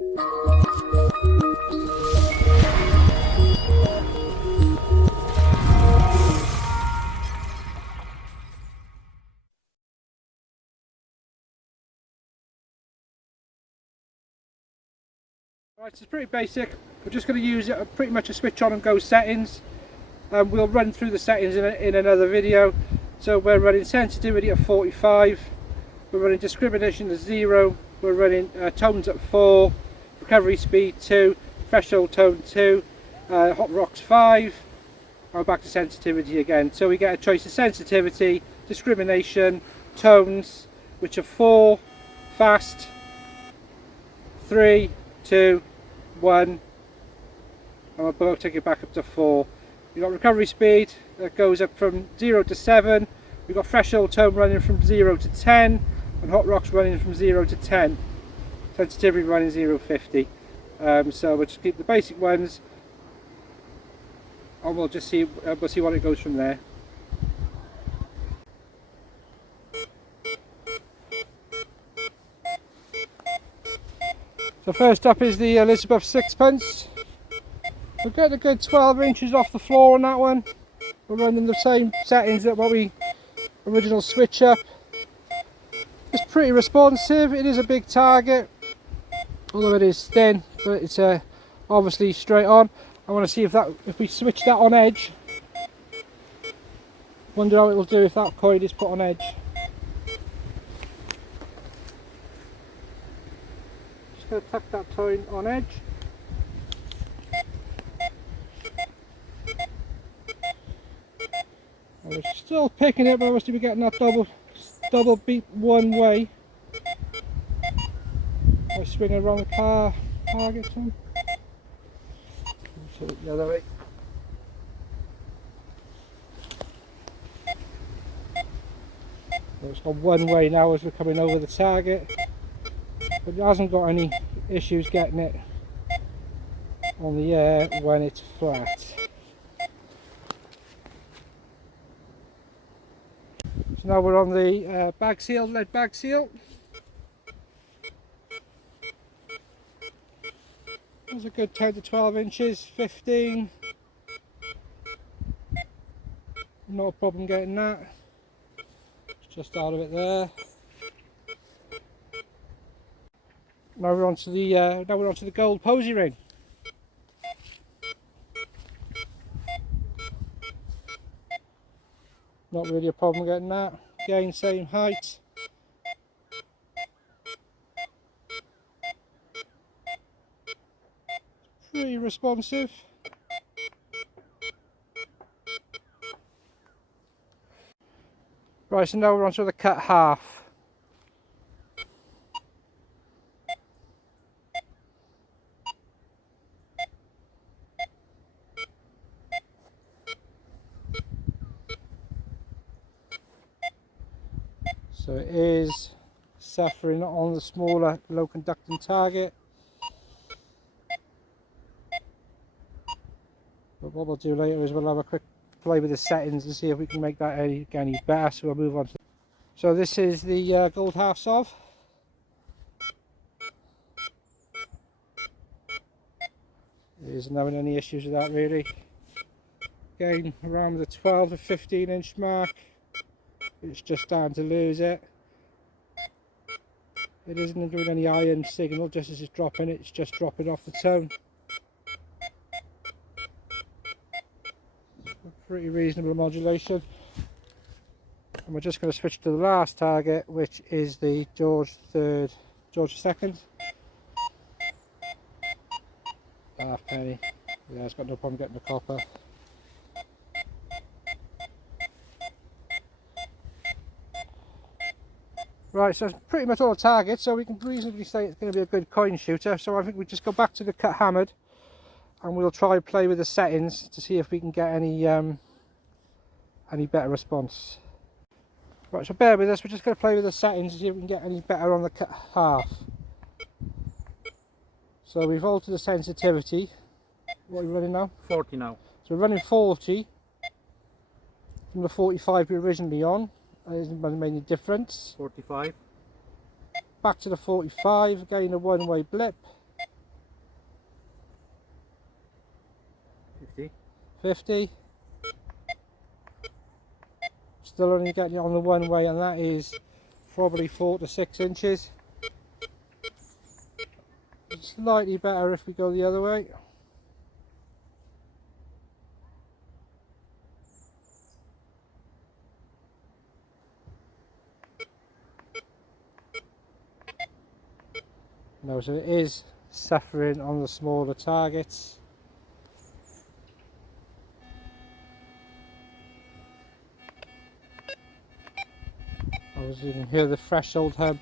Right, so it's pretty basic. We're just going to use pretty much a switch on and go settings. We'll run through the settings in another video. So we're running sensitivity at 45, we're running discrimination at 0, we're running tones at 4, recovery speed 2, threshold tone 2, hot rocks 5, and we're back to sensitivity again. So we get a choice of sensitivity, discrimination, tones, which are 4, fast, 3, 2, 1, and we'll take it back up to 4. We've got recovery speed that goes up from 0 to 7. We've got threshold tone running from 0 to 10, and hot rocks running from 0 to 10. Sensitivity running 0 to 50. So we'll just keep the basic ones, and we'll just see what it goes from there. So first up is the Elizabeth sixpence. We're getting a good 12 inches off the floor on that one. We're running the same settings that what we original switch up. It's pretty responsive. It is a big target, although it is thin, but it's obviously straight on. I want to see if we switch that on edge. Wonder how it will do if that coin is put on edge. Just going to tuck that coin on edge. We're still picking it, but obviously we're getting that double beat one way. I swing it around the car, target him. So the other way. So it's gone one way now as we're coming over the target, but it hasn't got any issues getting it on the air when it's flat. So now we're on the bag seal, lead bag seal. That's a good 10 to 12 inches, 15. No problem getting that. It's just out of it there. Now we're onto the gold posy ring. Not really a problem getting that. Again, same height. Pretty responsive. Right, so now we're onto the cut half. So it is suffering on the smaller low conducting target. But what we'll do later is we'll have a quick play with the settings and see if we can make that any better. So we'll move on to. So this is the gold half sov. There isn't having any issues with that really. Again, around the 12 to 15 inch mark. It's just starting to lose it. It isn't doing any iron signal, just as it's dropping, it's just dropping off the tone. Pretty reasonable modulation. And we're just going to switch to the last target, which is the George II. Half penny. Yeah, it's got no problem getting the copper. Right, so it's pretty much all the targets, so we can reasonably say it's going to be a good coin shooter. So I think we just go back to the cut hammered, and we'll try play with the settings to see if we can get any better response. Right, so bear with us, we're just going to play with the settings to see if we can get any better on the cut half. So we've altered the sensitivity. What are we running now? 40 now. So we're running 40 from the 45 we were originally on. It hasn't made any difference. 45. Back to the 45, again a one-way blip. 50. Still only getting it on the one way, and that is probably 4 to 6 inches. Slightly better if we go the other way. No, so it is suffering on the smaller targets. As you can hear the threshold hub.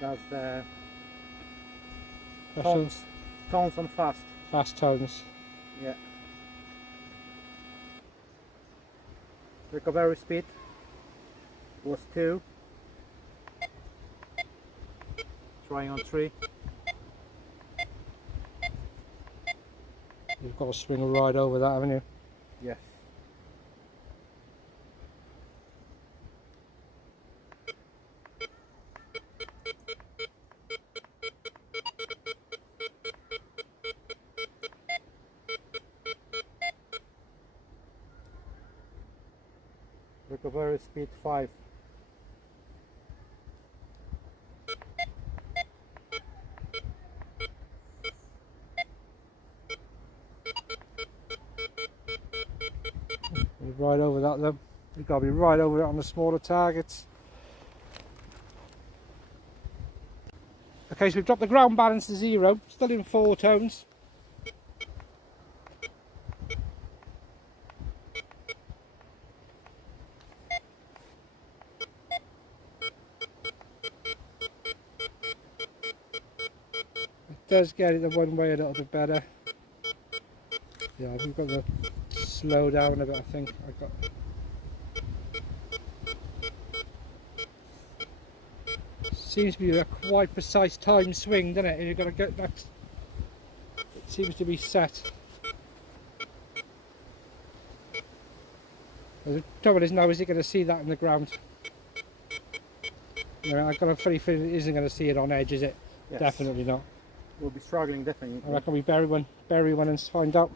That's the Threshold, tones on fast. fast tones. Yeah. Recovery speed was 2. Trying on 3. You've got to swing right over that, haven't you? Yes. Recovery speed 5. You're right over that though. You've got to be right over it on the smaller targets. Okay, so we've dropped the ground balance to 0, still in 4 tones. It does get it the one way a little bit better. Yeah, we've got to slow down a bit, I think. Seems to be a quite precise time swing, doesn't it? And you've got to get that. It seems to be set. The trouble is now, is it going to see that in the ground? I've got a funny feeling it isn't going to see it on edge, is it? Yes. Definitely not. We'll be struggling definitely. I reckon we bury one and find out.